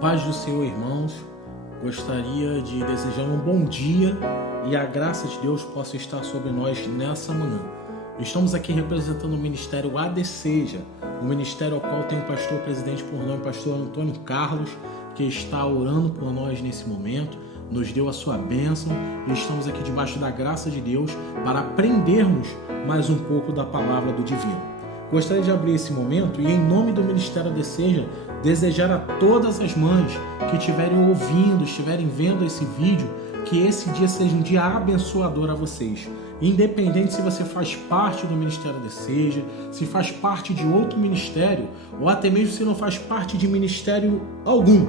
Paz do Senhor, irmãos. Gostaria de desejar um bom dia e a graça de Deus possa estar sobre nós nessa manhã. Estamos aqui representando o Ministério ADCeja, o ministério ao qual tem o pastor presidente por nome, pastor Antônio Carlos, que está orando por nós nesse momento, nos deu a sua bênção e estamos aqui debaixo da graça de Deus para aprendermos mais um pouco da palavra do Divino. Gostaria de abrir esse momento e, em nome do Ministério ADCeja, desejar a todas as mães que estiverem ouvindo, estiverem vendo esse vídeo, que esse dia seja um dia abençoador a vocês. Independente se você faz parte do Ministério ADCeja, se faz parte de outro ministério, ou até mesmo se não faz parte de ministério algum.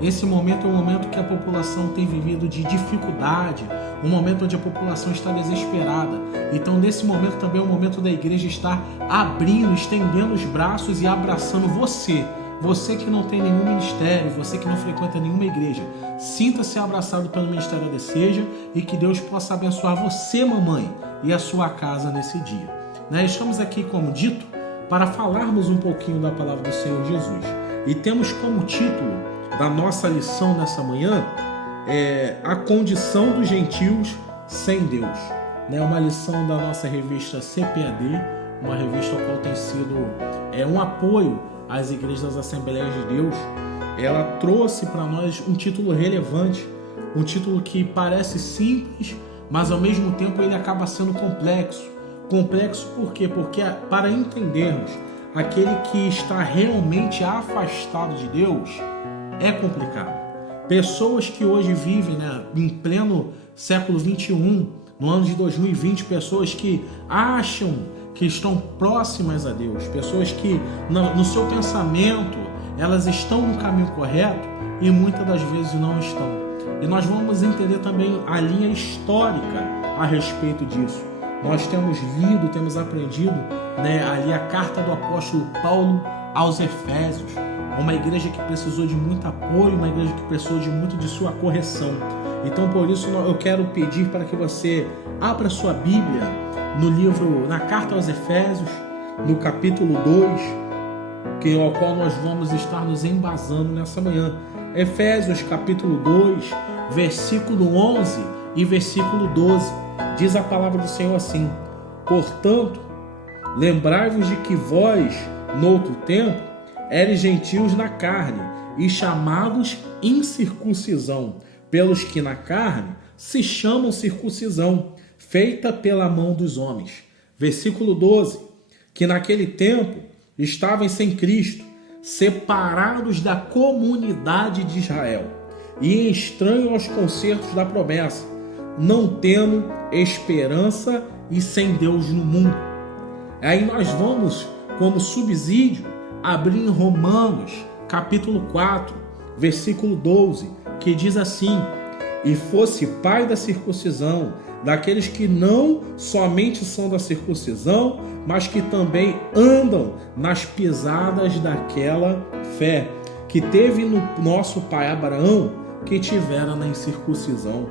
Esse momento é um momento que a população tem vivido de dificuldade, um momento onde a população está desesperada. Então, nesse momento também é o momento da igreja estar abrindo, estendendo os braços e abraçando você. Você que não tem nenhum ministério, você que não frequenta nenhuma igreja, sinta-se abraçado pelo Ministério ADCeja e que Deus possa abençoar você, mamãe, e a sua casa nesse dia. Estamos aqui, como dito, para falarmos um pouquinho da palavra do Senhor Jesus. E temos como título da nossa lição nessa manhã a condição dos gentios sem Deus. Uma lição da nossa revista CPAD, uma revista a qual tem sido um apoio às igrejas das Assembleias de Deus. Ela trouxe para nós um título relevante, um título que parece simples, mas ao mesmo tempo ele acaba sendo complexo. Complexo por quê? Porque para entendermos aquele que está realmente afastado de Deus, é complicado. Pessoas que hoje vivem em pleno século XXI, no ano de 2020, pessoas que acham que estão próximas a Deus, pessoas que no seu pensamento elas estão no caminho correto e muitas das vezes não estão. E nós vamos entender também a linha histórica a respeito disso. Nós temos lido, temos aprendido ali a carta do apóstolo Paulo aos Efésios, uma igreja que precisou de muito apoio, uma igreja que precisou de muito de sua correção. Então, por isso, eu quero pedir para que você abra sua Bíblia no livro, na carta aos Efésios, no capítulo 2, ao qual nós vamos estar nos embasando nessa manhã. Efésios, capítulo 2, versículo 11 e versículo 12. Diz a palavra do Senhor assim: portanto, lembrai-vos de que vós, noutro tempo, eres gentios na carne e chamados incircuncisão, pelos que na carne se chamam circuncisão, feita pela mão dos homens. Versículo 12, que naquele tempo estavam sem Cristo, separados da comunidade de Israel e estranhos aos concertos da promessa, não tendo esperança e sem Deus no mundo. Aí nós vamos, como subsídio, abrir em Romanos, capítulo 4, versículo 12, que diz assim: e fosse pai da circuncisão, daqueles que não somente são da circuncisão, mas que também andam nas pisadas daquela fé, que teve no nosso pai Abraão, que tivera na incircuncisão.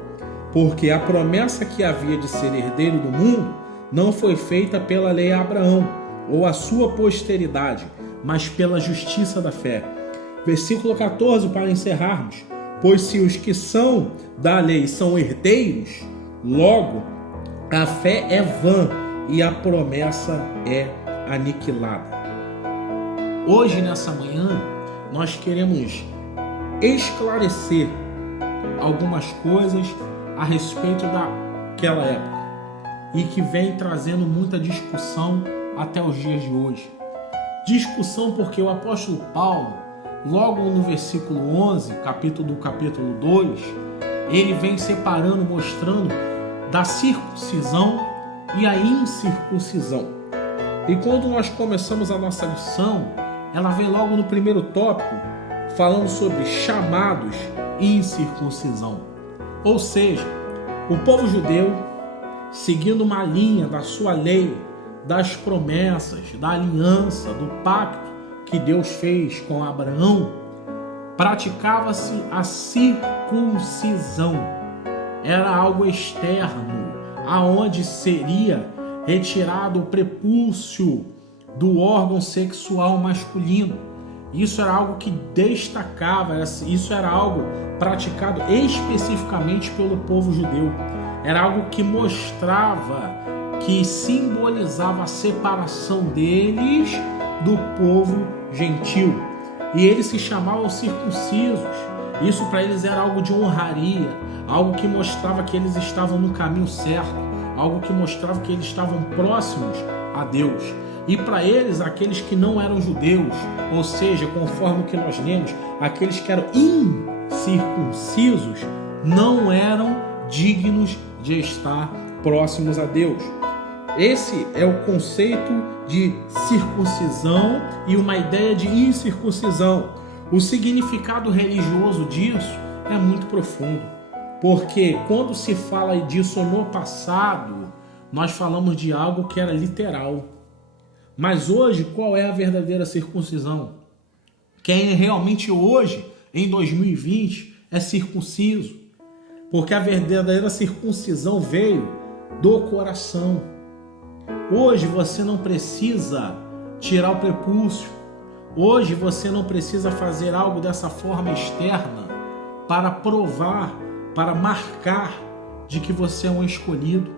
Porque a promessa que havia de ser herdeiro do mundo não foi feita pela lei a Abraão, ou a sua posteridade, mas pela justiça da fé. Versículo 14, para encerrarmos: pois se os que são da lei são herdeiros, logo a fé é vã e a promessa é aniquilada. Hoje, nessa manhã, nós queremos esclarecer algumas coisas a respeito daquela época e que vem trazendo muita discussão até os dias de hoje. Discussão porque o apóstolo Paulo, logo no versículo 11, capítulo 2, ele vem separando, mostrando da circuncisão e a incircuncisão. E quando nós começamos a nossa lição, ela vem logo no primeiro tópico, falando sobre chamados e incircuncisão. Ou seja, o povo judeu, seguindo uma linha da sua lei, das promessas, da aliança, do pacto que Deus fez com Abraão, praticava-se a circuncisão. Era algo externo, aonde seria retirado o prepúcio do órgão sexual masculino Isso era algo que destacava, isso era algo praticado especificamente pelo povo judeu. Era algo que mostrava, que simbolizava a separação deles do povo gentil. E eles se chamavam circuncisos. Isso para eles era algo de honraria, algo que mostrava que eles estavam no caminho certo, algo que mostrava que eles estavam próximos a Deus. E para eles, aqueles que não eram judeus, ou seja, conforme o que nós lemos, aqueles que eram incircuncisos, não eram dignos de estar próximos a Deus. Esse é o conceito de circuncisão e uma ideia de incircuncisão. O significado religioso disso é muito profundo, porque quando se fala disso no passado, nós falamos de algo que era literal. Mas hoje, qual é a verdadeira circuncisão? Quem realmente hoje, em 2020, é circunciso. Porque a verdadeira circuncisão veio do coração. Hoje você não precisa tirar o prepúcio. Hoje você não precisa fazer algo dessa forma externa para provar, para marcar de que você é um escolhido.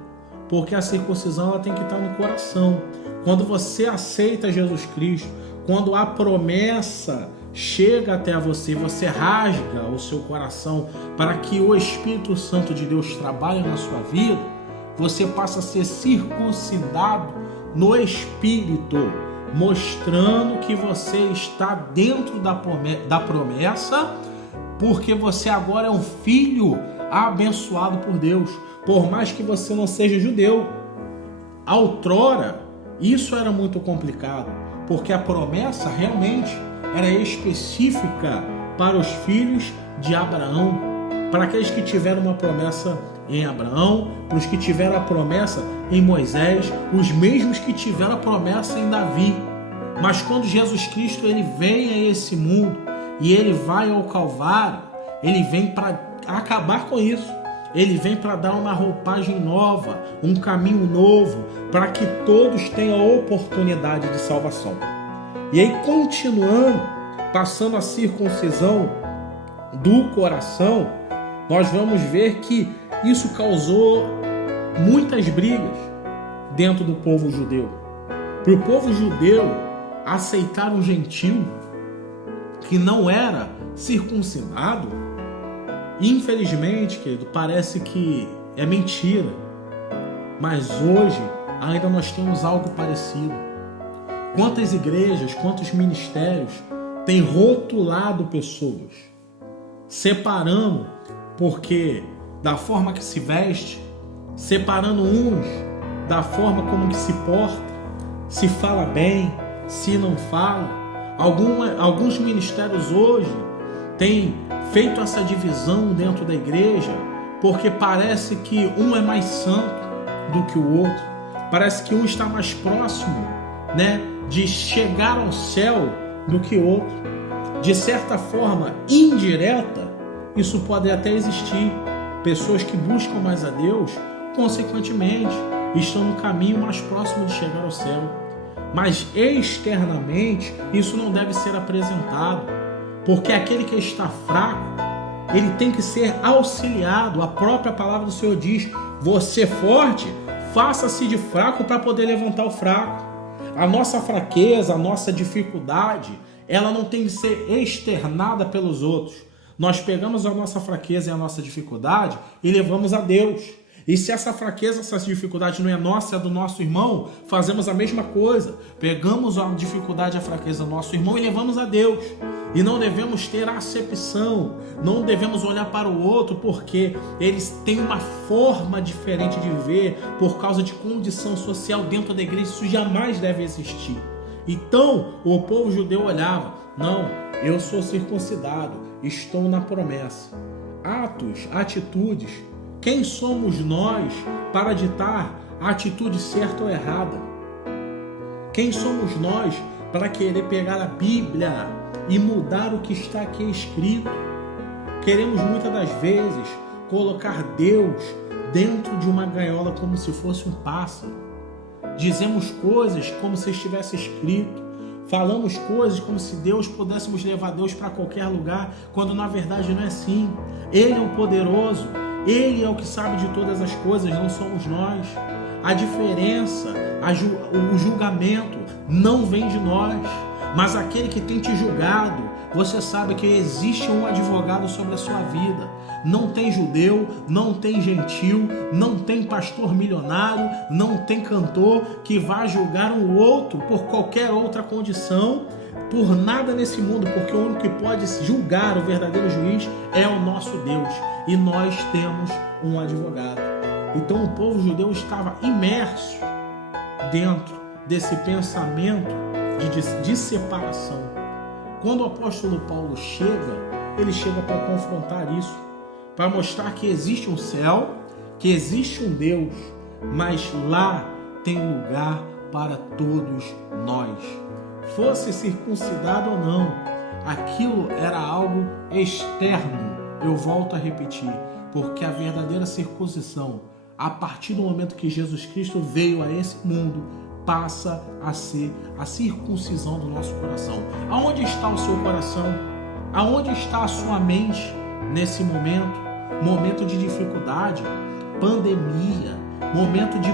Porque a circuncisão ela tem que estar no coração. Quando você aceita Jesus Cristo, quando a promessa chega até você, você rasga o seu coração para que o Espírito Santo de Deus trabalhe na sua vida, você passa a ser circuncidado no Espírito, mostrando que você está dentro da promessa, porque você agora é um filho abençoado por Deus, por mais que você não seja judeu. Outrora, isso era muito complicado, porque a promessa realmente era específica para os filhos de Abraão, para aqueles que tiveram uma promessa em Abraão, para os que tiveram a promessa em Moisés, os mesmos que tiveram a promessa em Davi. Mas quando Jesus Cristo ele vem a esse mundo e ele vai ao Calvário, ele vem para acabar com isso. Ele vem para dar uma roupagem nova, um caminho novo, para que todos tenham a oportunidade de salvação. E aí, continuando, passando a circuncisão do coração, nós vamos ver que isso causou muitas brigas dentro do povo judeu. Para o povo judeu aceitar um gentil que não era circuncidado, infelizmente, querido, parece que é mentira. Mas hoje ainda nós temos algo parecido. Quantas igrejas, quantos ministérios têm rotulado pessoas, separando porque da forma que se veste, separando uns da forma como que se porta, se fala bem, se não fala. Alguns ministérios hoje têm feito essa divisão dentro da igreja porque parece que um é mais santo do que o outro, parece que um está mais próximo, de chegar ao céu do que o outro. De certa forma indireta, isso pode até existir. Pessoas que buscam mais a Deus, consequentemente, estão no caminho mais próximo de chegar ao céu. Mas externamente, isso não deve ser apresentado, porque aquele que está fraco, ele tem que ser auxiliado. A própria palavra do Senhor diz: você forte, faça-se de fraco para poder levantar o fraco. A nossa fraqueza, a nossa dificuldade, ela não tem que ser externada pelos outros. Nós pegamos a nossa fraqueza e a nossa dificuldade e levamos a Deus. E se essa fraqueza, essa dificuldade não é nossa, é do nosso irmão, fazemos a mesma coisa. Pegamos a dificuldade e a fraqueza do nosso irmão e levamos a Deus. E não devemos ter acepção, não devemos olhar para o outro porque eles têm uma forma diferente de viver por causa de condição social dentro da igreja. Isso jamais deve existir. Então, o povo judeu olhava: não, eu sou circuncidado, estou na promessa. Atos, atitudes. Quem somos nós para ditar a atitude certa ou errada? Quem somos nós para querer pegar a Bíblia e mudar o que está aqui escrito? Queremos muitas das vezes colocar Deus dentro de uma gaiola como se fosse um pássaro. Dizemos coisas como se estivesse escrito. Falamos coisas como se pudéssemos levar Deus para qualquer lugar, quando na verdade não é assim. Ele é o poderoso, Ele é o que sabe de todas as coisas, não somos nós. A diferença, o julgamento não vem de nós, mas aquele que tem te julgado, você sabe que existe um advogado sobre a sua vida. Não tem judeu, não tem gentil, não tem pastor milionário, não tem cantor que vá julgar um outro por qualquer outra condição, por nada nesse mundo, porque o único que pode julgar, o verdadeiro juiz, é o nosso Deus. E nós temos um advogado. Então o povo judeu estava imerso dentro desse pensamento de separação. Quando o apóstolo Paulo chega, ele chega para confrontar isso, para mostrar que existe um céu, que existe um Deus, mas lá tem lugar para todos nós. Fosse circuncidado ou não, aquilo era algo externo. Eu volto a repetir, porque a verdadeira circuncisão, a partir do momento que Jesus Cristo veio a esse mundo, passa a ser a circuncisão do nosso coração. Aonde está o seu coração? Aonde está a sua mente nesse momento? Momento de dificuldade, pandemia, momento de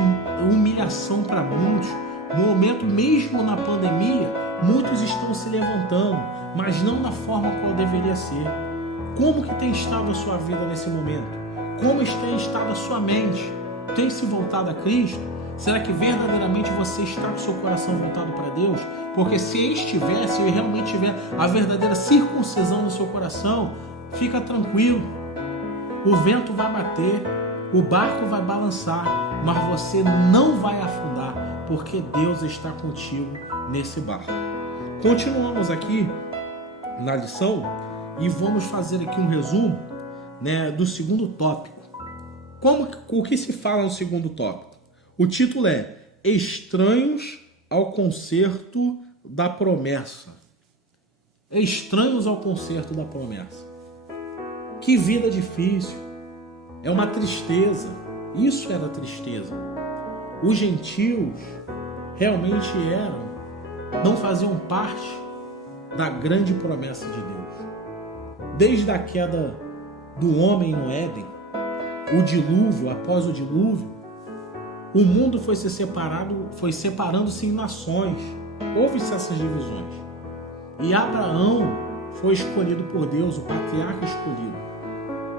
humilhação para muitos, momento mesmo na pandemia, muitos estão se levantando, mas não da forma qual deveria ser. Como que tem estado a sua vida nesse momento? Como tem estado a sua mente? Tem se voltado a Cristo? Será que verdadeiramente você está com o seu coração voltado para Deus? Porque se estiver, se realmente tiver a verdadeira circuncisão no seu coração, fica tranquilo. O vento vai bater, o barco vai balançar, mas você não vai afundar, porque Deus está contigo nesse barco. Continuamos aqui na lição e vamos fazer aqui um resumo, do segundo tópico. O que se fala no segundo tópico? O título é Estranhos ao Concerto da Promessa. Estranhos ao Concerto da Promessa. Que vida difícil. É uma tristeza. Isso era tristeza. Os gentios realmente não faziam parte da grande promessa de Deus. Desde a queda do homem no Éden, o dilúvio, após o dilúvio, o mundo foi separando-se em nações. Houve-se essas divisões. E Abraão foi escolhido por Deus, o patriarca escolhido,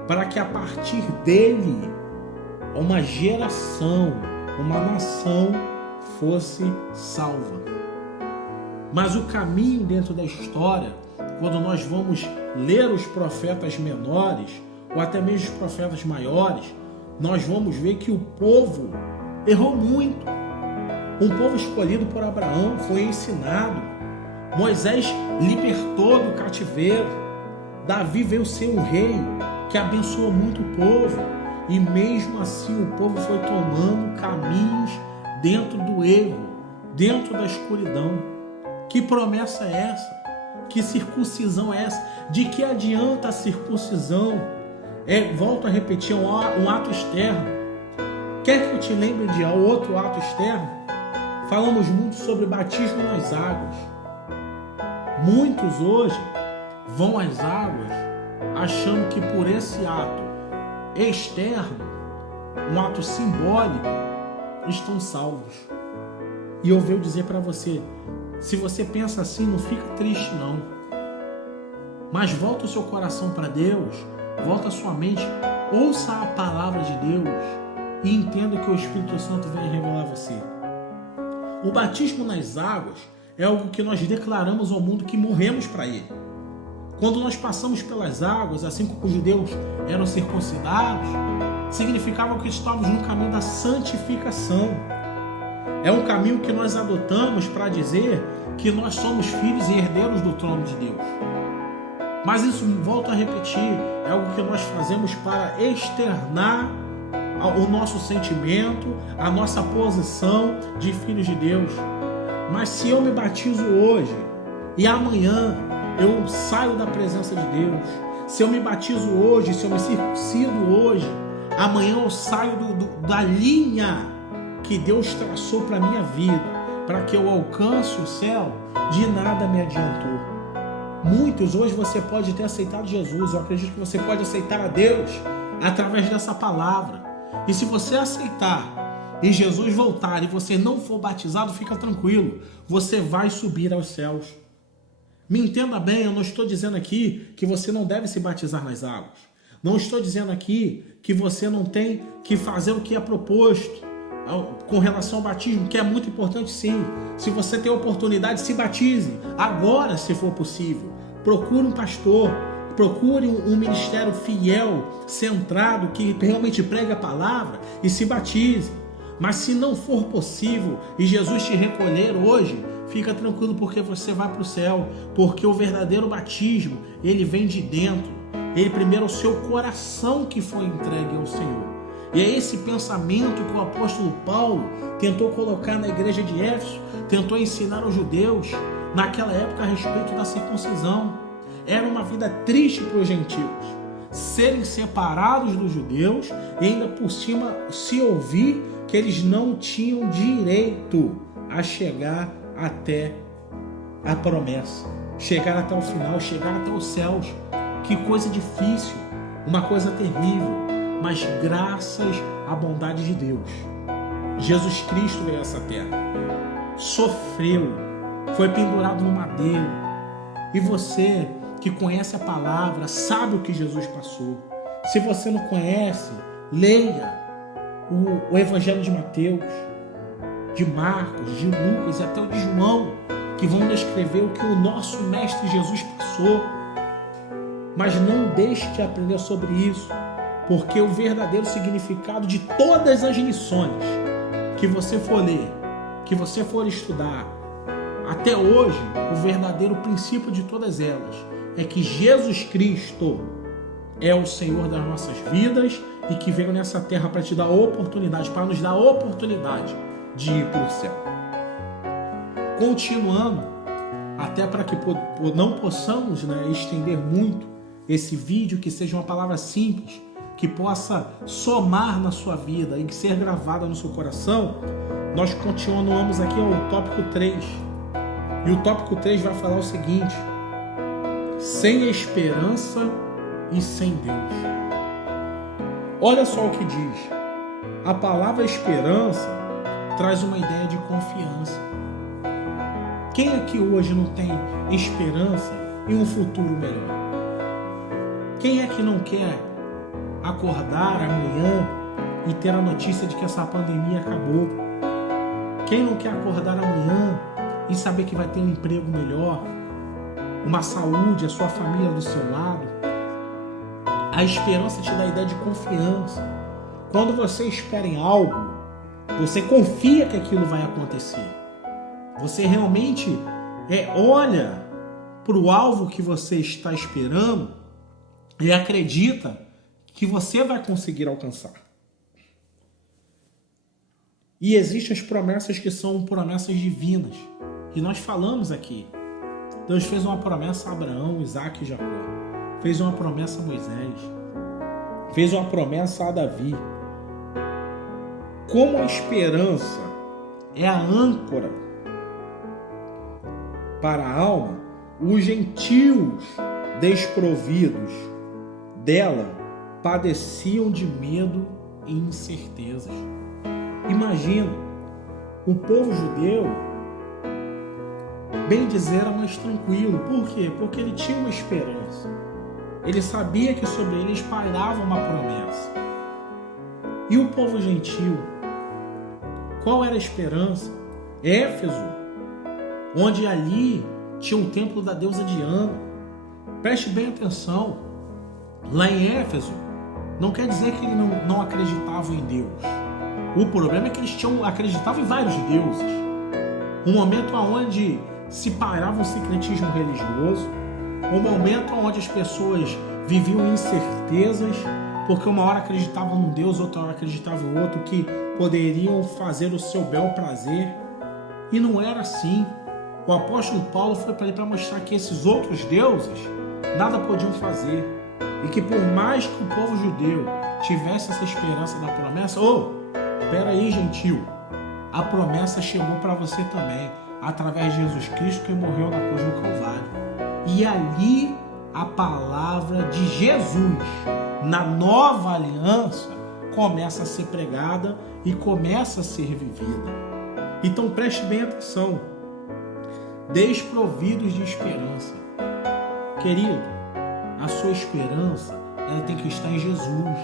para que a partir dele uma geração, uma nação fosse salva. Mas o caminho dentro da história, quando nós vamos ler os profetas menores, ou até mesmo os profetas maiores, nós vamos ver que o povo errou muito. Um povo escolhido por Abraão foi ensinado. Moisés libertou do cativeiro. Davi veio ser um rei que abençoou muito o povo. E mesmo assim o povo foi tomando caminhos dentro do erro, dentro da escuridão. Que promessa é essa? Que circuncisão é essa? De que adianta a circuncisão? Volto a repetir, um ato externo. Quer que eu te lembre de outro ato externo? Falamos muito sobre batismo nas águas. Muitos hoje vão às águas achando que por esse ato externo, um ato simbólico, estão salvos. E eu venho dizer para você, se você pensa assim, não fica triste não. Mas volta o seu coração para Deus, volta a sua mente, ouça a palavra de Deus e entenda que o Espírito Santo vem revelar a você. O batismo nas águas é algo que nós declaramos ao mundo que morremos para ele. Quando nós passamos pelas águas, assim como os judeus eram circuncidados, significava que estávamos no caminho da santificação. É um caminho que nós adotamos para dizer que nós somos filhos e herdeiros do trono de Deus. Mas isso, volto a repetir, é algo que nós fazemos para externar o nosso sentimento, a nossa posição de filhos de Deus. Mas se eu me batizo hoje e amanhã eu saio da presença de Deus, se eu me batizo hoje, se eu me circuncido hoje, amanhã eu saio da linha que Deus traçou para a minha vida, para que eu alcance o céu, de nada me adiantou. Muitos, hoje você pode ter aceitado Jesus, eu acredito que você pode aceitar a Deus através dessa palavra. E se você aceitar e Jesus voltar e você não for batizado, fica tranquilo, você vai subir aos céus. Me entenda bem, eu não estou dizendo aqui que você não deve se batizar nas águas. Não estou dizendo aqui que você não tem que fazer o que é proposto com relação ao batismo, que é muito importante sim. Se você tem oportunidade, se batize agora, se for possível. Procure um pastor, procure um ministério fiel, centrado, que realmente pregue a palavra e se batize. Mas se não for possível e Jesus te recolher hoje, fica tranquilo, porque você vai para o céu, porque o verdadeiro batismo, ele vem de dentro. Ele primeiro é o seu coração que foi entregue ao Senhor. E é esse pensamento que o apóstolo Paulo tentou colocar na igreja de Éfeso, tentou ensinar aos judeus naquela época a respeito da circuncisão. Era uma vida triste para os gentios, serem separados dos judeus e ainda por cima se ouvir que eles não tinham direito a chegar até a promessa, chegar até o final, chegar até os céus. Que coisa difícil, uma coisa terrível, mas graças à bondade de Deus, Jesus Cristo veio a essa terra, sofreu, foi pendurado no madeiro, e você que conhece a palavra sabe o que Jesus passou. Se você não conhece, leia o Evangelho de Mateus, de Marcos, de Lucas e até o de João, que vão descrever o que o nosso Mestre Jesus passou. Mas não deixe de aprender sobre isso, porque o verdadeiro significado de todas as lições que você for ler, que você for estudar, até hoje, o verdadeiro princípio de todas elas é que Jesus Cristo é o Senhor das nossas vidas e que veio nessa terra para te dar oportunidade, para nos dar a oportunidade de ir para o céu. Continuando, até para que não possamos estender muito esse vídeo, que seja uma palavra simples, que possa somar na sua vida e ser gravada no seu coração, nós continuamos aqui ao tópico 3. E o tópico 3 vai falar o seguinte: sem esperança e sem Deus. Olha só o que diz. A palavra esperança traz uma ideia de confiança. Quem aqui hoje não tem esperança em um futuro melhor? Quem é que não quer acordar amanhã e ter a notícia de que essa pandemia acabou? Quem não quer acordar amanhã e saber que vai ter um emprego melhor, uma saúde, a sua família do seu lado? A esperança te dá a ideia de confiança. Quando você espera em algo, você confia que aquilo vai acontecer. Você realmente olha para o alvo que você está esperando e acredita que você vai conseguir alcançar. E existem as promessas que são promessas divinas. E nós falamos aqui. Deus fez uma promessa a Abraão, Isaac e Jacó. Fez uma promessa a Moisés. Fez uma promessa a Davi. Como a esperança é a âncora para a alma, os gentios desprovidos dela padeciam de medo e incertezas. Imagina, o povo judeu, bem dizer, era mais tranquilo. Por quê? Porque ele tinha uma esperança. Ele sabia que sobre eles pairava uma promessa. E o povo gentil, qual era a esperança? Éfeso, onde ali tinha o templo da deusa Diana. Preste bem atenção. Lá em Éfeso, não quer dizer que eles não acreditavam em Deus. O problema é que eles acreditavam em vários deuses. Um momento onde se pairava um secretismo religioso, um momento onde as pessoas viviam incertezas, porque uma hora acreditavam num Deus, outra hora acreditavam em outro, que poderiam fazer o seu bel prazer. E não era assim. O apóstolo Paulo foi para ele para mostrar que esses outros deuses nada podiam fazer. E que por mais que o povo judeu tivesse essa esperança da promessa, peraí, gentil, a promessa chegou para você também, através de Jesus Cristo que morreu na cruz do Calvário. E ali a palavra de Jesus, na nova aliança, começa a ser pregada e começa a ser vivida. Então preste bem atenção. Desprovidos de esperança. Querido, a sua esperança, ela tem que estar em Jesus.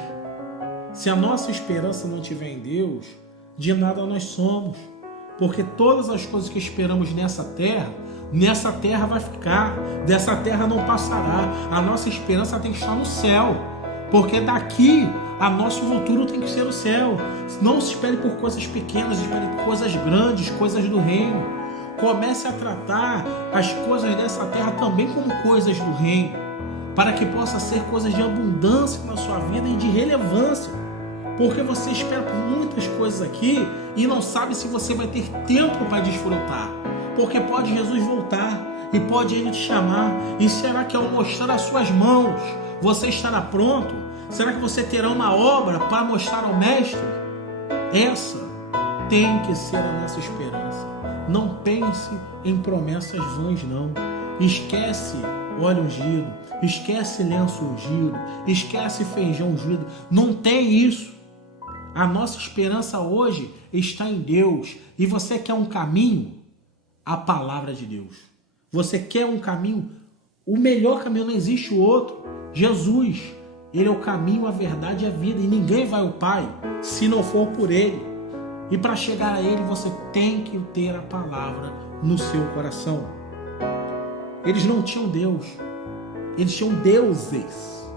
Se a nossa esperança não estiver em Deus, de nada nós somos. Porque todas as coisas que esperamos nessa terra vai ficar. Dessa terra não passará. A nossa esperança tem que estar no céu. Porque daqui, a nosso futuro tem que ser o céu. Não se espere por coisas pequenas, espere por coisas grandes, coisas do reino. Comece a tratar as coisas dessa terra também como coisas do reino, para que possa ser coisas de abundância na sua vida e de relevância. Porque você espera por muitas coisas aqui e não sabe se você vai ter tempo para desfrutar. Porque pode Jesus voltar e pode Ele te chamar. E será que ao mostrar as suas mãos, você estará pronto? Será que você terá uma obra para mostrar ao Mestre? Essa tem que ser a nossa esperança. Não pense em promessas vãs, não. Esquece óleo ungido, esquece lenço ungido, esquece feijão ungido. Não tem isso. A nossa esperança hoje está em Deus. E você quer um caminho? A palavra de Deus. Você quer um caminho? O melhor caminho, não existe outro. Jesus, Ele é o caminho, a verdade e a vida. E ninguém vai ao Pai se não for por Ele. E para chegar a Ele, você tem que ter a palavra no seu coração. Eles não tinham Deus. Eles tinham deuses.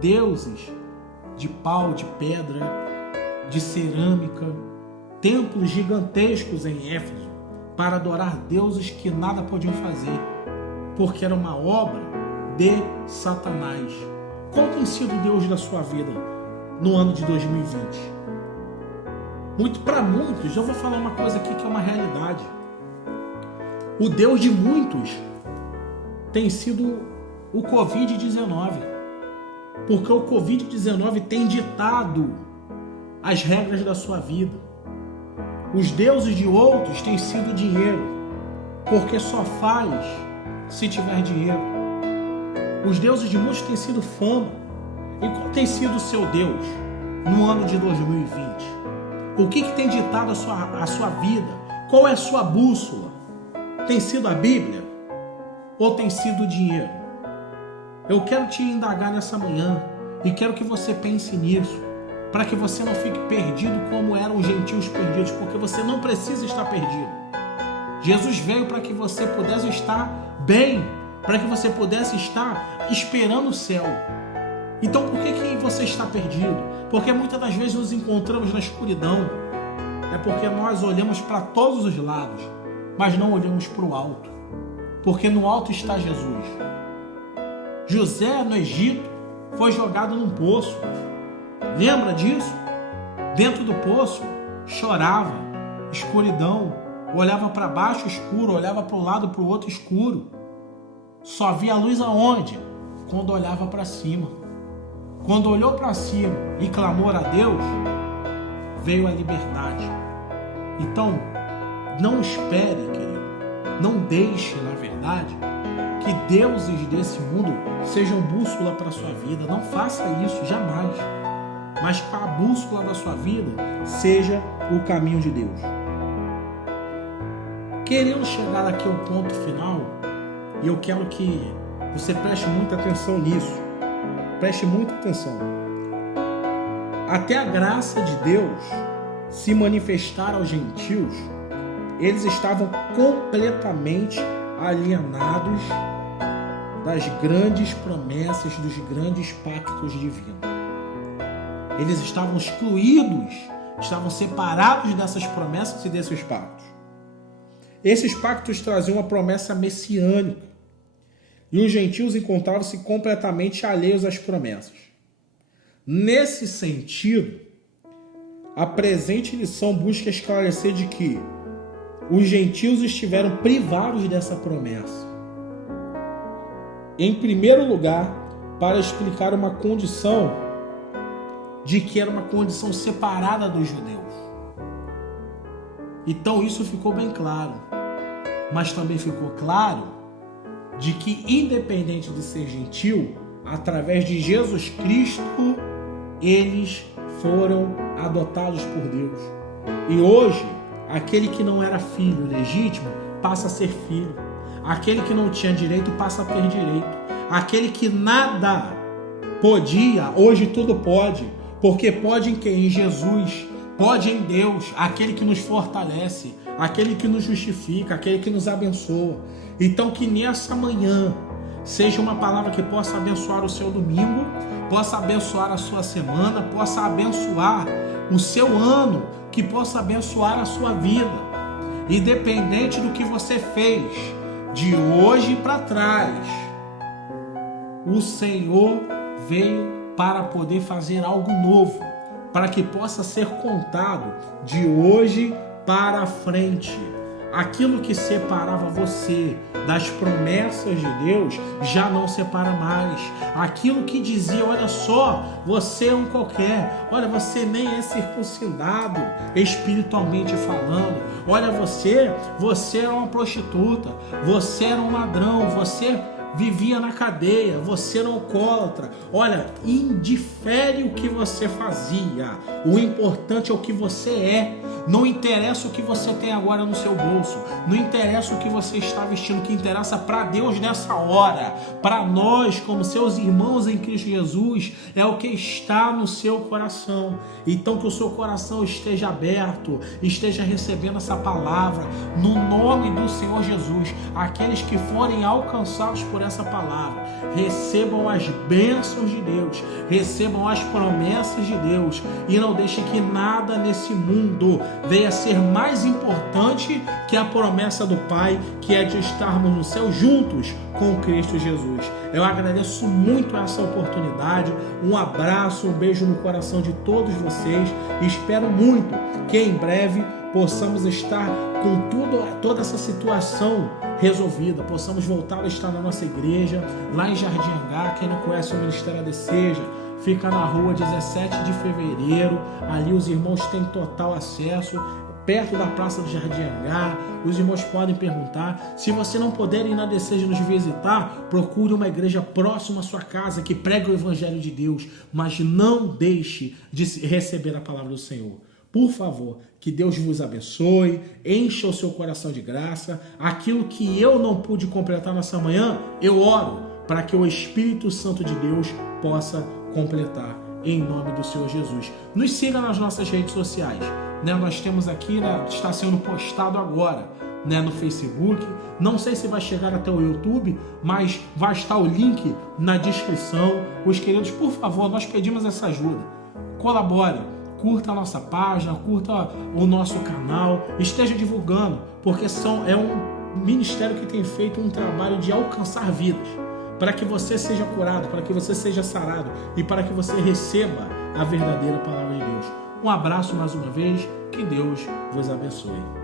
Deuses de pau, de pedra, de cerâmica. Templos gigantescos em Éfeso para adorar deuses que nada podiam fazer. Porque era uma obra de Satanás. Qual tem sido o Deus da sua vida no ano de 2020? Para muitos, eu vou falar uma coisa aqui que é uma realidade. O Deus de muitos tem sido o Covid-19. Porque o Covid-19 tem ditado as regras da sua vida. Os deuses de outros têm sido dinheiro. Porque só faz se tiver dinheiro. Os deuses de muitos têm sido fama. E qual tem sido o seu Deus no ano de 2020? O que tem ditado a sua vida? Qual é a sua bússola? Tem sido a Bíblia? Ou tem sido o dinheiro? Eu quero te indagar nessa manhã e quero que você pense nisso, para que você não fique perdido como eram os gentios perdidos, porque você não precisa estar perdido. Jesus veio para que você pudesse estar bem, para que você pudesse estar esperando o céu. Então por que você está perdido? Porque muitas das vezes nos encontramos na escuridão. É porque nós olhamos para todos os lados, mas não olhamos para o alto. Porque no alto está Jesus. José, no Egito, foi jogado num poço. Lembra disso? Dentro do poço, chorava, escuridão. Olhava para baixo, escuro. Olhava para um lado, para o outro, escuro. Só via a luz aonde? Quando olhava para cima. Quando olhou para cima e clamou a Deus, veio a liberdade. Então, não espere, querido, não deixe, na verdade, que deuses desse mundo sejam bússola para a sua vida. Não faça isso, jamais. Mas que a bússola da sua vida seja o caminho de Deus. Querendo chegar aqui ao ponto final, e eu quero que você preste muita atenção nisso. Preste muita atenção. Até a graça de Deus se manifestar aos gentios, eles estavam completamente alienados das grandes promessas, dos grandes pactos divinos. Eles estavam excluídos, estavam separados dessas promessas e desses pactos. Esses pactos traziam uma promessa messiânica. E os gentios encontravam-se completamente alheios às promessas. Nesse sentido, a presente lição busca esclarecer de que os gentios estiveram privados dessa promessa. Em primeiro lugar, para explicar uma condição de que era uma condição separada dos judeus. Então isso ficou bem claro. Mas também ficou claro de que, independente de ser gentil, através de Jesus Cristo, eles foram adotados por Deus. E hoje, aquele que não era filho legítimo passa a ser filho. Aquele que não tinha direito passa a ter direito. Aquele que nada podia, hoje tudo pode. Porque pode em quem? Em Jesus. Pode em Deus, aquele que nos fortalece, aquele que nos justifica, aquele que nos abençoa. Então que nessa manhã seja uma palavra que possa abençoar o seu domingo, possa abençoar a sua semana, possa abençoar o seu ano, que possa abençoar a sua vida. Independente do que você fez, de hoje para trás, o Senhor veio para poder fazer algo novo, para que possa ser contado de hoje para frente. Aquilo que separava você das promessas de Deus já não separa mais. Aquilo que dizia, olha só, você é um qualquer, olha, você nem é circuncidado espiritualmente falando, olha, você era uma prostituta, você era um ladrão, você vivia na cadeia, você era alcoólatra. Olha, indifere o que você fazia, o importante é o que você é. Não interessa o que você tem agora no seu bolso, não interessa o que você está vestindo, o que interessa para Deus nessa hora, para nós como seus irmãos em Cristo Jesus, é o que está no seu coração. Então que o seu coração esteja aberto, esteja recebendo essa palavra no nome do Senhor Jesus. Aqueles que forem alcançados por essa palavra, recebam as bênçãos de Deus, recebam as promessas de Deus e não deixem que nada nesse mundo venha a ser mais importante que a promessa do Pai, que é de estarmos no céu juntos com Cristo Jesus. Eu agradeço muito essa oportunidade, um abraço, um beijo no coração de todos vocês e espero muito que em breve possamos estar com toda essa situação resolvida, possamos voltar a estar na nossa igreja, lá em Jardim Angá. Quem não conhece o Ministério Adeseja, fica na rua 17 de fevereiro, ali os irmãos têm total acesso, perto da Praça do Jardim Angá. Os irmãos podem perguntar. Se você não puder ir na Adeseja nos visitar, procure uma igreja próxima à sua casa que prega o Evangelho de Deus, mas não deixe de receber a palavra do Senhor. Por favor, que Deus vos abençoe, encha o seu coração de graça. Aquilo que eu não pude completar nessa manhã, eu oro para que o Espírito Santo de Deus possa completar, em nome do Senhor Jesus. Nos siga nas nossas redes sociais, né? Nós temos aqui, né, está sendo postado agora, né, no Facebook. Não sei se vai chegar até o YouTube, mas vai estar o link na descrição. Os queridos, por favor, nós pedimos essa ajuda. Colabore, curta a nossa página, curta o nosso canal, esteja divulgando, porque é um ministério que tem feito um trabalho de alcançar vidas, para que você seja curado, para que você seja sarado e para que você receba a verdadeira palavra de Deus. Um abraço mais uma vez, que Deus vos abençoe.